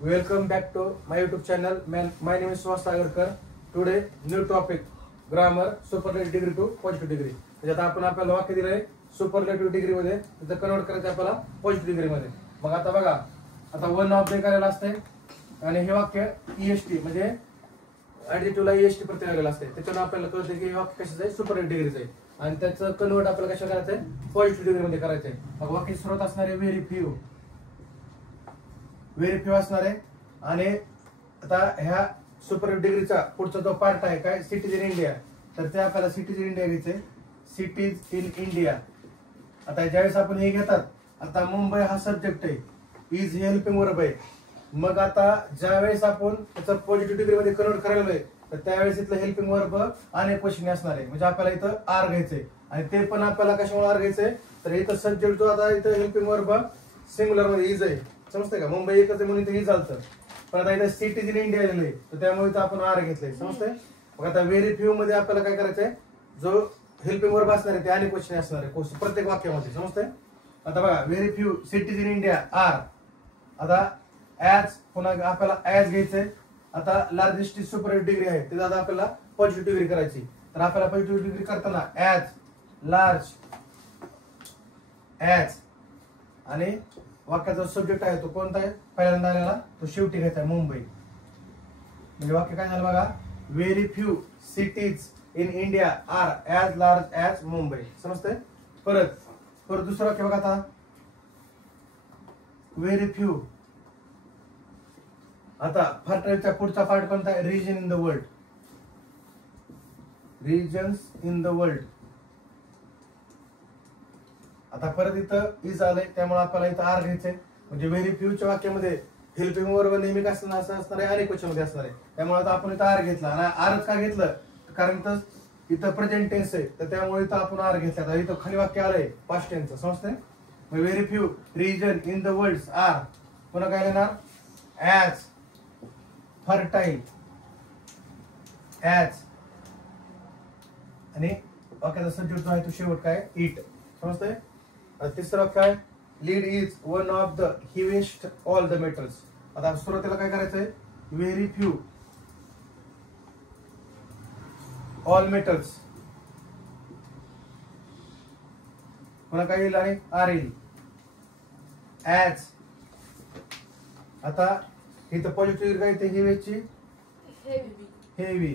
Welcome back to my YouTube channel. My name is Suhas Sagarkar. Today new topic grammar superlative degree to positive degree. म्हणजे आता आपण आपल्याला वाक्य दिलंय superlative degree मध्ये त्याचं कन्वर्ट करायचं आपल्याला पॉझिटिव्ह डिग्री मध्ये. मग आता बघा आता वन ऑफ द करायला असते आणि हे वाक्य ईएसटी म्हणजे ऍडजेक्टिव्हला ईएसटी प्रत्यय आलेला असते. त्याच्यानं आपल्याला कळतं की हे वाक्य कशाचं आहे सुपरलेटिव्ह डिग्रीचं आहे आणि त्याचं कन्वर्ट आपल्याला कशा करायचं आहे पॉझिटिव्ह डिग्री मध्ये करायचं आहे. मग वाक्य सुरुवात असणार आहे व्हेरी फ्यू असणार आहे आणि आता ह्या सुपर डिग्रीचा पुढचा जो पार्ट आहे काय सिटीज इन इंडिया तर ते आपल्याला सिटीज इन इंडिया घ्यायचे. सिटीज इन इंडिया आता ज्यावेळेस आपण हे घेतात आता मुंबई हा सब्जेक्ट आहे इज हेल्पिंग वर्ब आहे. मग आता ज्यावेळेस आपण त्याचा पॉझिटिव्ह डिग्री मध्ये कन्वर्ट करायला तर त्यावेळेस इथलं हेल्पिंग वर्ब अनेक क्वेश्चन असणार आहे. म्हणजे आपल्याला इथं आर घ्यायचंय आणि ते पण आपल्याला कशामुळे आर घ्यायचंय तर इथं सब्जेक्ट जो आता इथं हेल्पिंग वर्ब सिंग्युलर मध्ये इज आहे. समजतंय का मुंबई एकच आहे म्हणून इथे इज चालतं पण आता इथं सिटीज इन इंडिया लिहिलंय तर त्यामुळे इथं आपण आर घेतलंय. समजतंय. मग आता व्हेरी फ्यू मध्ये आपल्याला काय करायचंय जो हेल्पिंग वर्ब असणार आहे ते अनेक क्वेश्चन असणार आहे प्रत्येक वाक्यामध्ये. समजतंय. आता बघा very few cities in India are आता ऍज पुन्हा आपल्याला ऍज घ्यायचंय. आता लार्जेस्ट सुपर डिग्री आहे ते आता आपल्याला पॉझिटिव्ह डिग्री करायची तर आपल्याला पॉझिटिव्ह डिग्री करताना ऍज लार्ज ऍज आणि वाक्याचा सब्जेक्ट आहे तो कोणता आहे पहिल्यांदा आलेला तो शेवटी घ्यायचा मुंबई. म्हणजे वाक्य काय झालं बघा very few cities in India are as large as Mumbai. समजतंय. परत दुसरं वाक्य बघा आता व्हेरी फ्यू आता फर्टाईलचा पुढचा पार्ट कोणता आहे region in the world regions in the world. आता परत इथं इज आलंय त्यामुळे आपल्याला इथं आर घ्यायचंय. म्हणजे व्हेरी फ्यूच्या वाक्यामध्ये हेल्पिंग वर्ब नेहमी कसं असणार आहे अनेक क्वेश्चन मध्ये असणार आहे त्यामुळे आता आपण इथं आर घेतला आणि आरच का घेतलं कारण इथं प्रेझेंट टेन्स आहे तर त्यामुळे इथं आपण आर घेतला. तर इथं खाली वाक्य आलंय पास्ट टेन्सचं. समजतंय. Very few region in the world are पुन्हा काय येणार ऍज फर्टाईल ऍज आणि वाक्याचा सब्जेक्ट जो आहे तो शेवट काय इट. समजतंय. तिसरं काय lead is one of the heaviest all the metals. आता सुरुवातीला काय करायचंय व्हेरी फ्यू ऑल मेटल्स पुन्हा काय येईल आणि आर येईल ऍज. आता इथं पॉझिटिव्ह काय येते हिवेस्टची हेवी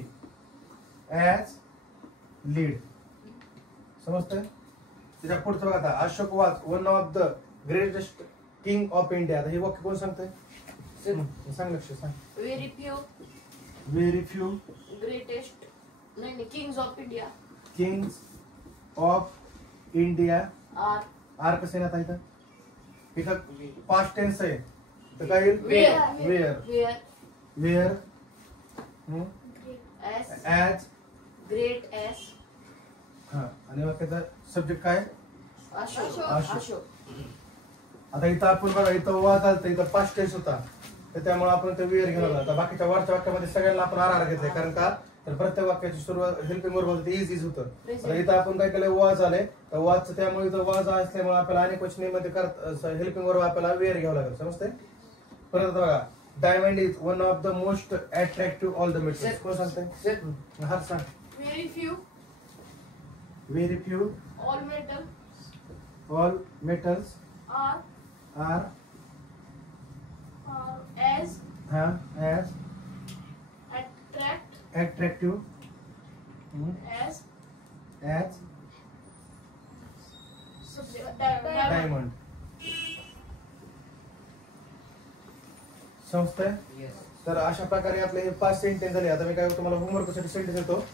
ऍज लीड. समजतंय. त्याच्या पुढचं बघा आता Ashok was one of the greatest king of India. आता हे वाक्य कोण सांगतंय सांग लक्ष सांग. व्हेरी फ्यू ग्रेटेस्ट नाही kings of India kings of India are are कसं आहे आता इथं पास्ट टेन्स आहे तर काय येईल वेअर ऍज ग्रेट एस हा आणि वाक्याचा सब्जेक्ट काय अशोक. आता इथं आपण बघा इथं वाद आलता इथं पास्ट टेन्स होता तर त्यामुळे आपण ते वेअर घेणार. आता बाकीच्या वरच्या वाक्यामध्ये सगळ्यांना आपण आर आर घेतलाय कारण का तर प्रत्येक वाक्याची सुरुवात हेल्पिंग वर्ब होतं इज होतं. आता इथं आपण काय केलंय वाज आलंय तर वाजचं त्यामुळे इथं वाज असल्यामुळे आपल्याला अनेक क्वेश्चन मध्ये करत हेल्पिंग वर्ब आपल्याला वेअर घ्यावं लागेल. समजतंय. परत बघा diamond is one of the most attractive all the metals. कोण सांगतंय हा सांग. Very few all metals are as attractive as diamond. समजतंय. तर अशा प्रकारे आपले हे 5 सेंटेन्स झाले. आता मी काय तुम्हाला होमवर्क साठी सेंटेन्स देतो.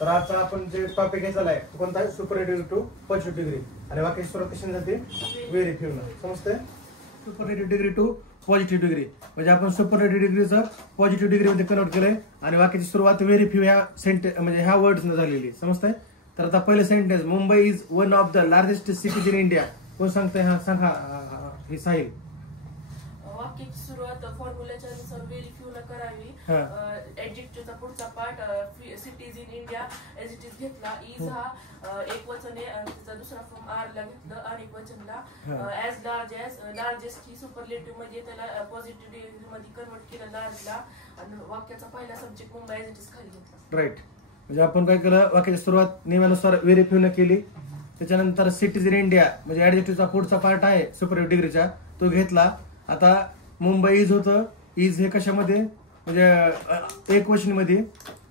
तर आजचा आपण जे टॉपिक घेतलेला आहे तो कोणता आहे सुपरलेटिव्ह टू पॉझिटिव्ह डिग्री आणि वाक्याची सुरुवात कशी झाली व्हेरी फ्यू न. समजतंय. Superlative degree to positive degree म्हणजे आपण सुपरलेटिव्ह डिग्रीचं पॉझिटिव्ह डिग्री मध्ये कन्वर्ट केलंय आणि वाक्याची सुरुवात व्हेरी फ्यू ह्या सेंटेन्स म्हणजे ह्या वर्ड्स न झालेली. समजतंय. तर आता पहिले sentence Mumbai is one of the largest cities in India. कोण सांगतंय हा सांग. हा हे साहिल वाक्याची सुरुवात फॉर्म्युलाच्या नुसार व्हेरी फ्यू न करावी. ऍडजेक्टिव्हचा पुढचा part cities in India as it is घेतला. इज हा एक वचन आहे आणि त्याचा दुसरा फॉर्म आर ला घेतलं. अनेक वचनला ऍज लार्ज एज लार्जेस्ट ही सुपरलेटिव्ह मध्ये त्याला पॉझिटिव्ह डिग्री मध्ये कन्वर्ट केलं लार्जला आणि वाक्याचा पहिला subject Mumbai as it is खाली घेतला. राईट. म्हणजे आपण काय केलं, वाक्याची सुरुवात नियमानुसार व्हेरिफाय न केली. त्याच्यानंतर सिटीज इन इंडिया म्हणजे ऍडजेक्टिव्हचा पुढचा पार्ट आहे सुपरलेटिव्ह डिग्रीचा तो घेतला. आता मुंबई इज होतं. इज हे कशामध्ये म्हणजे एक वचनीमध्ये.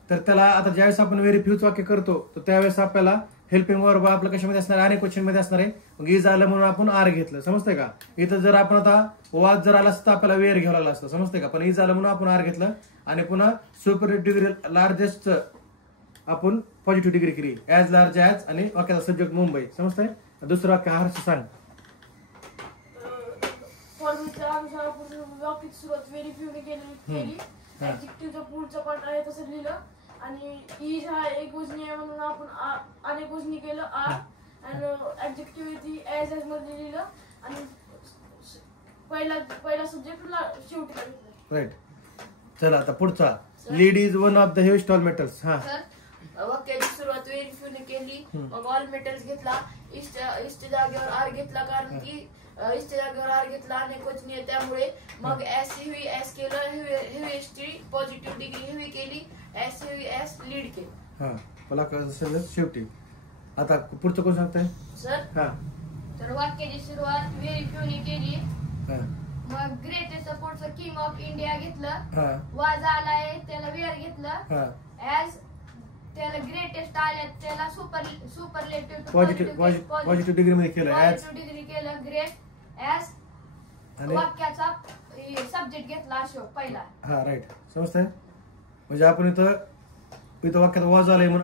तर त्याला आता ज्यावेळेस आपण व्हेरिफायच वाक्य करतो तर त्यावेळेस आपल्याला हेल्पिंग वर्ब आपलं कशामध्ये असणार, अनेक क्वेश्चन मध्ये असणार आहे. मग इज आलं म्हणून आपण आर घेतलं. समजतंय का? इथं जर आपण आता वाज जर आला असता आपल्याला वेअर घ्यावं लागला असतं. समजतंय का? पण इज आलं म्हणून आपण आर घेतलं आणि पुन्हा सुपरलेटिव्ह डिग्री लार्जेस्ट आपण पॉझिटिव्ह डिग्री केली ऍज लार्ज ऍज आणि वाक्याचा सब्जेक्ट मुंबई. समजतंय? दुसरं वाक्य हर्ष सांग. फॉर्म्युलाच्या अनुसार आपण वाक्याची सुरुवात व्हेरी फ्यू ने केली. ऍडजेक्टिव्हचा पुढचा पार्ट आहे तसं लिहिलं आणि इज हा एक वचनी आहे म्हणून आपण अनेक वचनी केलं आर आणि ऍडजेक्टिव्ह एज एज मध्ये लिहिलं आणि पहिला सब्जेक्ट शेवटी लिहिलं. राईट. चला आता पुढचा lead is one of the heaviest all metals. हा वाक्याची सुरुवात व्हेरी फ्यू ने केली. मग ऑल मेटल्स घेतला. इष्ट जागेवर आर घेतला कारण की इष्ट जागेवर आर घेतला अनेक वचनी आहे त्यामुळे. मग एस हेवी एस केलं. हेवीएसटी पॉझिटिव्ह डिग्री हेवी केली. एस हेवी एस लीड केलं. हा मला शेवटी. आता पुढचं कोण सांगताय सर? हा तर वाक्याची सुरुवात व्हेरी फ्यू ने केली. हा मग ग्रेटेस्ट पुढचं किंग ऑफ इंडिया घेतलं. हा वाज आलाय त्याला वेअर घेतलं. हा ऍज त्याला ग्रेटेस्ट आल्या त्याला सुपरलेटिव्ह पॉझिटिव्ह डिग्री मध्ये केलं ऍज पॉझिटिव्ह डिग्री केलं. ग्रेट ऍज आणि वाक्याचा सब्जेक्ट घेतला अशोक पहिला. हा राईट. समजतंय? म्हणजे आपण इथं वाक्यात वाज आलंय म्हणून